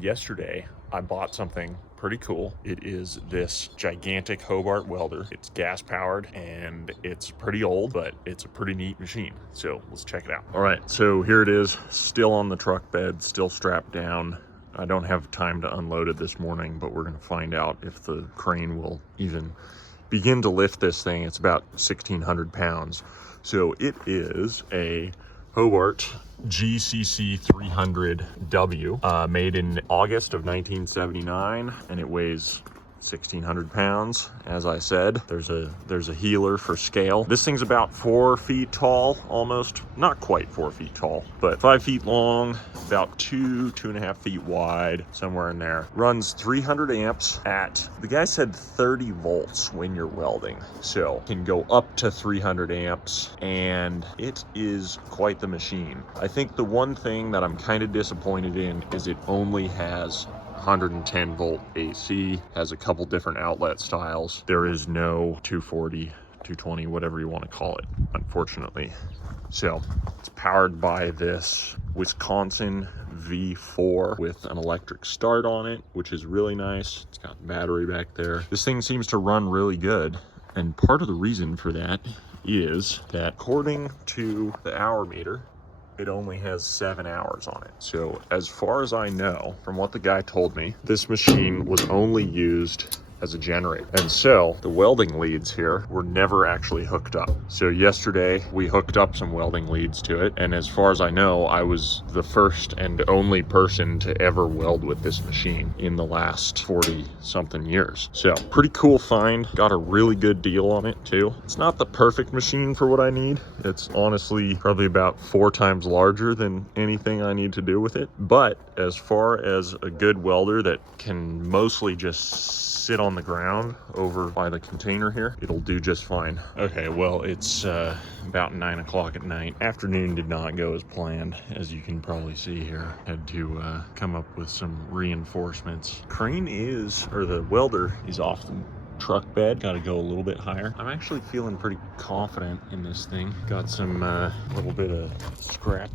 yesterday I bought something pretty cool. It is this gigantic Hobart welder. It's gas powered and it's pretty old, but it's a pretty neat machine. So let's check it out. All right, so here it is, still on the truck bed, still strapped down. I don't have time to unload it this morning, but we're gonna find out if the crane will even begin to lift this thing. It's about 1,600 pounds. So it is a Hobart GCC 300W, made in August of 1979, and it weighs 1,600 pounds. As I said, there's a healer for scale. This thing's about 4 feet tall, almost, not quite 4 feet tall, but 5 feet long, about 2.5 feet wide, somewhere in there. Runs 300 amps at, the guy said 30 volts when you're welding. So can go up to 300 amps, and it is quite the machine. I think the one thing that I'm kind of disappointed in is it only has 110 volt AC, has a couple different outlet styles. There is no 240, 220, whatever you want to call it, unfortunately. So it's powered by this Wisconsin V4 with an electric start on it, which is really nice. It's got the battery back there. This thing seems to run really good. And part of the reason for that is that according to the hour meter, it only has 7 hours on it. So as far as I know, from what the guy told me, this machine was only used as a generator. And so the welding leads here were never actually hooked up. So yesterday we hooked up some welding leads to it. And as far as I know, I was the first and only person to ever weld with this machine in the last 40 something years. So pretty cool find. Got a really good deal on it too. It's not the perfect machine for what I need. It's honestly probably about 4 times larger than anything I need to do with it. But as far as a good welder that can mostly just sit on the ground over by the container here, it'll do just fine. Okay, well, it's about 9 o'clock at night. Afternoon did not go as planned, as you can probably see here. Had to come up with some reinforcements. Crane is, or the welder is off the truck bed. Got to go a little bit higher. I'm actually feeling pretty confident in this thing. Got some little bit of scrap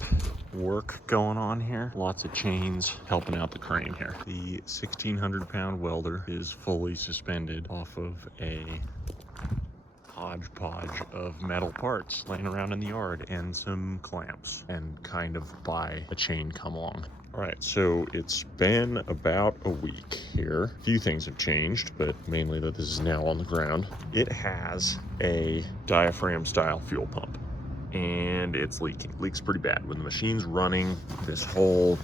work going on here. Lots of chains helping out the crane here. The 1,600 pound welder is fully suspended off of a hodgepodge of metal parts laying around in the yard and some clamps, and kind of by a chain come along. All right, so it's been about a week here. A few things have changed, but mainly that this is now on the ground. It has a diaphragm style fuel pump, and it's leaking. Leaks pretty bad. When the machine's running, this whole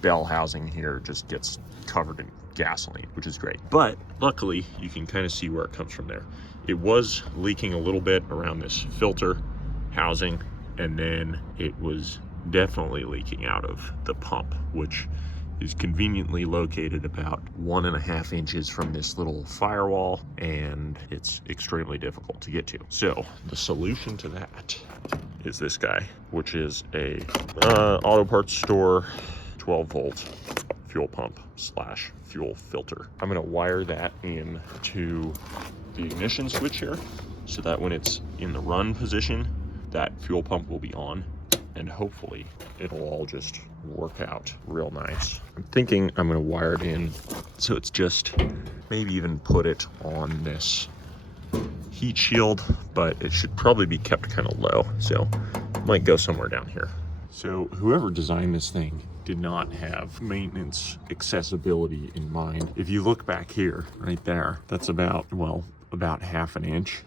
bell housing here just gets covered in gasoline, which is great. But luckily, you can kind of see where it comes from there. It was leaking a little bit around this filter housing, and then it was definitely leaking out of the pump, which is conveniently located about 1.5 inches from this little firewall, and it's extremely difficult to get to. So the solution to that is this guy, which is a auto parts store 12 volt fuel pump slash fuel filter. I'm gonna wire that in to the ignition switch here, so that when it's in the run position, that fuel pump will be on, and hopefully it'll all just work out real nice. I'm thinking I'm gonna wire it in so it's just, maybe even put it on this heat shield, but it should probably be kept kind of low, so it might go somewhere down here. So whoever designed this thing did not have maintenance accessibility in mind. If you look back here, right there, that's about, well, about 1/2 inch.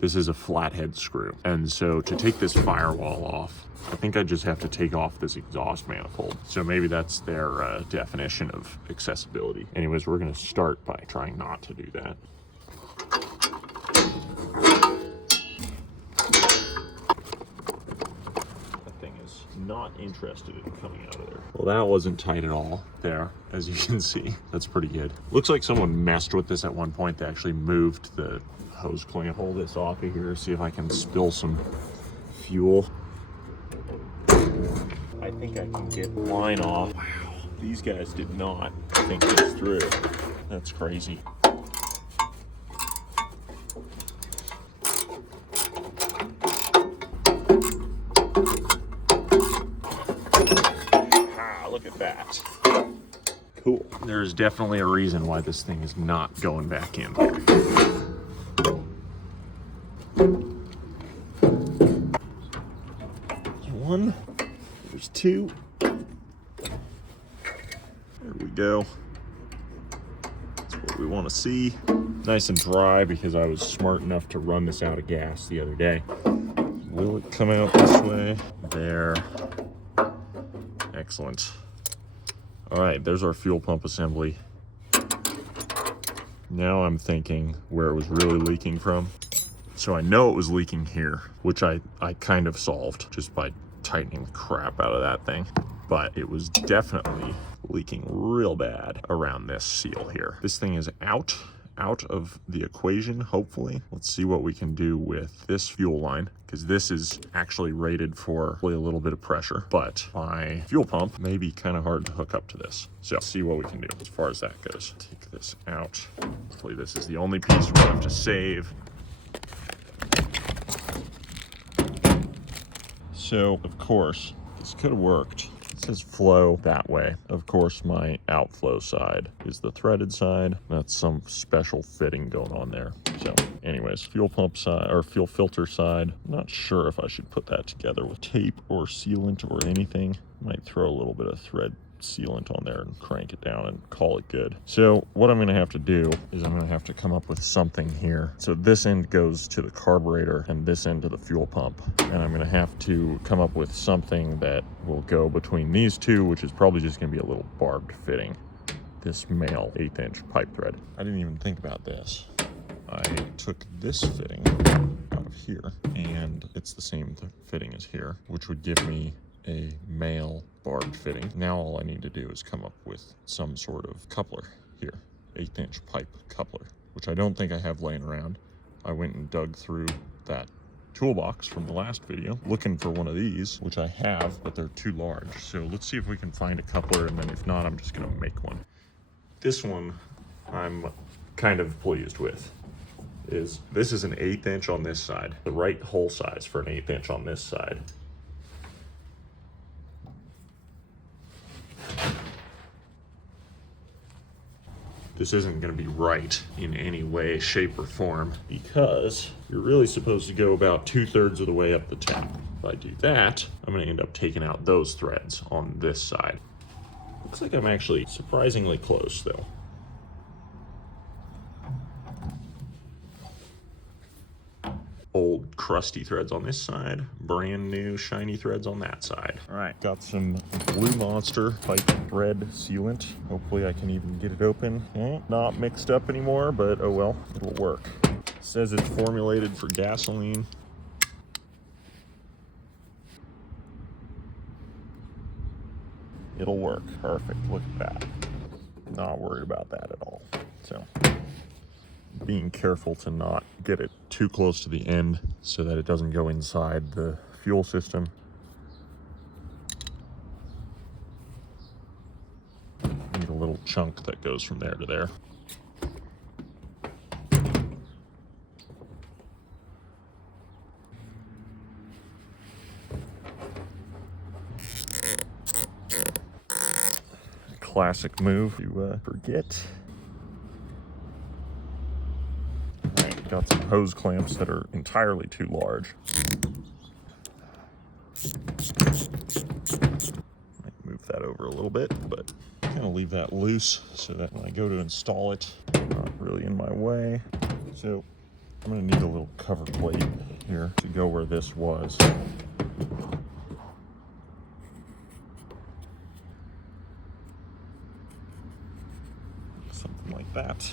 This is a flathead screw. And so to take this firewall off, I think I just have to take off this exhaust manifold. So maybe that's their definition of accessibility. Anyways, we're gonna start by trying not to do that. That thing is not interested in coming out of there. Well, that wasn't tight at all there, as you can see. That's pretty good. Looks like someone messed with this at one point. They actually moved the hose clamp. Pull this off of here, see if I can spill some fuel. I think I can get the line off. Wow, these guys did not think this through. That's crazy. Look at that. Cool. There's definitely a reason why this thing is not going back in. One, there's two. There we go. That's what we want to see. Nice and dry because I was smart enough to run this out of gas the other day. Will it come out this way? There. Excellent. All right, there's our fuel pump assembly. Now I'm thinking where it was really leaking from. So I know it was leaking here, which I kind of solved just by tightening the crap out of that thing. But it was definitely leaking real bad around this seal here. This thing is out of the equation, hopefully. Let's see what we can do with this fuel line, because this is actually rated for a little bit of pressure, but my fuel pump may be kind of hard to hook up to this. So let's see what we can do as far as that goes. Take this out. Hopefully this is the only piece we'll have to save. So, of course, this could have worked. It says flow that way. Of course, my outflow side is the threaded side. That's some special fitting going on there. So anyways, fuel pump side or fuel filter side. I'm not sure if I should put that together with tape or sealant or anything. Might throw a little bit of thread sealant on there and crank it down and call it good. So what I'm gonna have to do is I'm gonna have to come up with something here. So this end goes to the carburetor and this end to the fuel pump. And I'm gonna have to come up with something that will go between these two, which is probably just gonna be a little barbed fitting. This male 1/8" pipe thread. I didn't even think about this. I took this fitting out of here and it's the same fitting as here, which would give me a male barbed fitting. Now all I need to do is come up with some sort of coupler here, 1/8" pipe coupler, which I don't think I have laying around. I went and dug through that toolbox from the last video looking for one of these, which I have, but they're too large. So let's see if we can find a coupler, and then if not, I'm just gonna make one. This one I'm kind of pleased with. This is an 1/8" on this side, the right hole size for an 1/8" on this side. This isn't going to be right in any way, shape, or form, because you're really supposed to go about 2/3 of the way up the top. If I do that, I'm going to end up taking out those threads on this side. Looks like I'm actually surprisingly close, though. Old crusty threads on this side, brand new shiny threads on that side. All right, got some Blue Monster pipe thread sealant. Hopefully I can even get it open. Not mixed up anymore, but oh well, it'll work. It says it's formulated for gasoline. It'll work, perfect, look at that. Not worried about that at all, so. Being careful to not get it too close to the end so that it doesn't go inside the fuel system. Need a little chunk that goes from there to there. Classic move you forget. Got some hose clamps that are entirely too large. Might move that over a little bit, but I'm gonna leave that loose so that when I go to install it, it's not really in my way. So I'm gonna need a little cover plate here to go where this was. Something like that.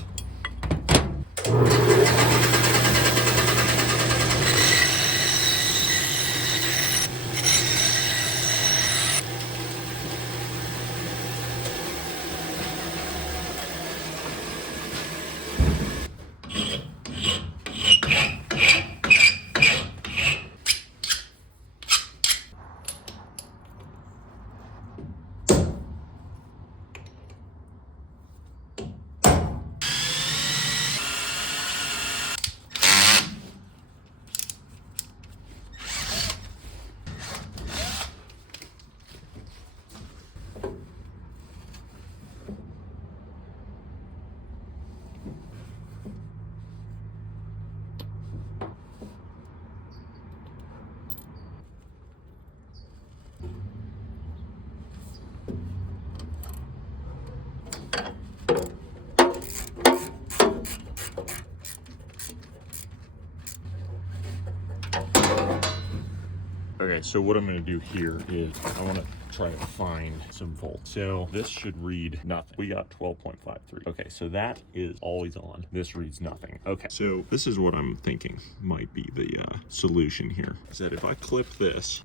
Okay, so what I'm gonna do here is I wanna try to find some volts. So this should read nothing. We got 12.53. Okay, so that is always on. This reads nothing. Okay, so this is what I'm thinking might be the solution here. Is that if I clip this,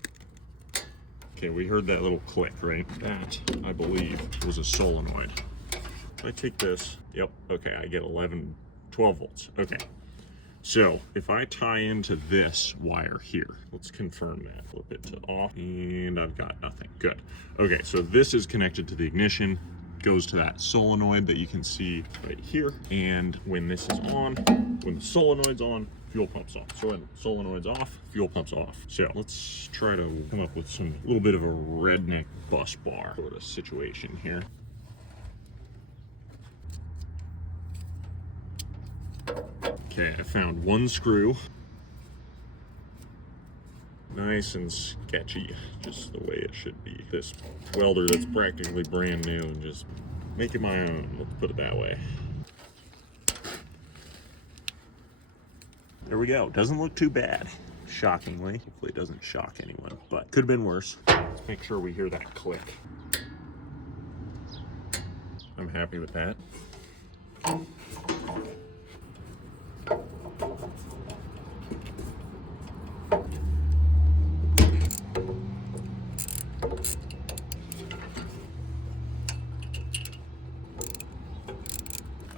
okay, we heard that little click, right? That, I believe, was a solenoid. If I take this, yep, okay, I get 12 volts. Okay. So if I tie into this wire here, let's confirm that. Flip it to off, and I've got nothing. Good. Okay, so this is connected to the ignition, goes to that solenoid that you can see right here. And when this is on, when the solenoid's on, fuel pump's off. So when the solenoid's off, fuel pump's off. So let's try to come up with some little bit of a redneck bus bar sort of situation here. Okay, I found one screw. Nice and sketchy, just the way it should be. This welder that's practically brand new and just make it my own, let's put it that way. There we go, doesn't look too bad, shockingly. Hopefully it doesn't shock anyone, but could have been worse. Let's make sure we hear that click. I'm happy with that.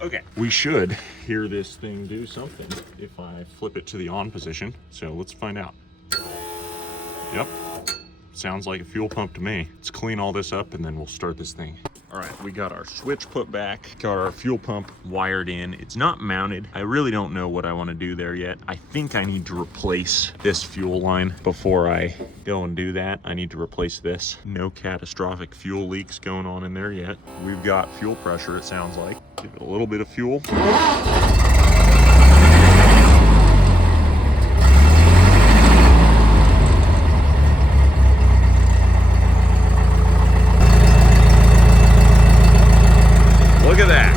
Okay, we should hear this thing do something if I flip it to the on position. So let's find out. Yep, sounds like a fuel pump to me. Let's clean all this up and then we'll start this thing. All right, we got our switch put back, got our fuel pump wired in. It's not mounted. I really don't know what I want to do there yet. I think I need to replace this fuel line before I go and do that. I need to replace this. No catastrophic fuel leaks going on in there yet. We've got fuel pressure, it sounds like. Give it a little bit of fuel. Look at that.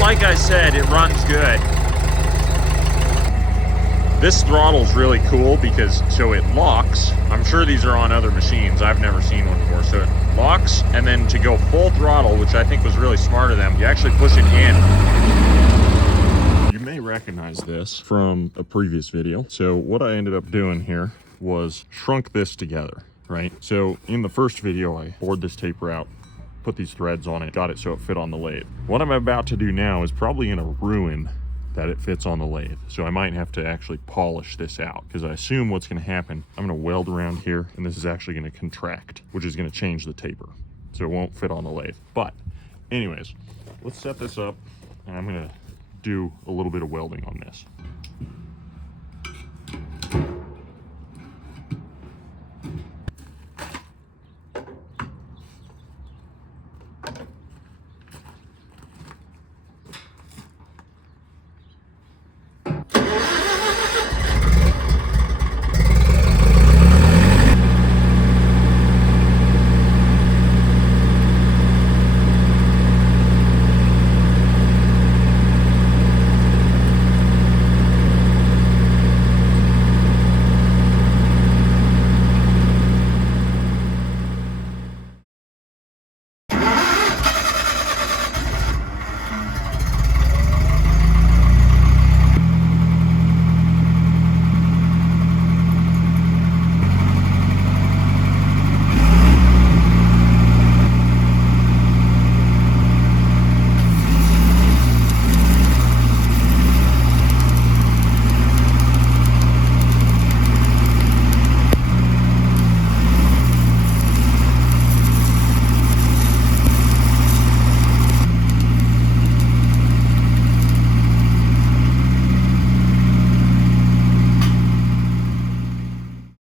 Like I said, it runs good. This throttle's really cool because, so it locks. I'm sure these are on other machines. I've never seen one before. So it locks, and then to go full throttle, which I think was really smart of them, you actually push it in. You may recognize this from a previous video. So what I ended up doing here was shrunk this together. Right? So in the first video, I bored this taper out, put these threads on it, got it so it fit on the lathe. What I'm about to do now is probably gonna ruin that it fits on the lathe. So I might have to actually polish this out because I assume what's gonna happen, I'm gonna weld around here and this is actually gonna contract, which is gonna change the taper. So it won't fit on the lathe. But anyways, let's set this up and I'm gonna do a little bit of welding on this.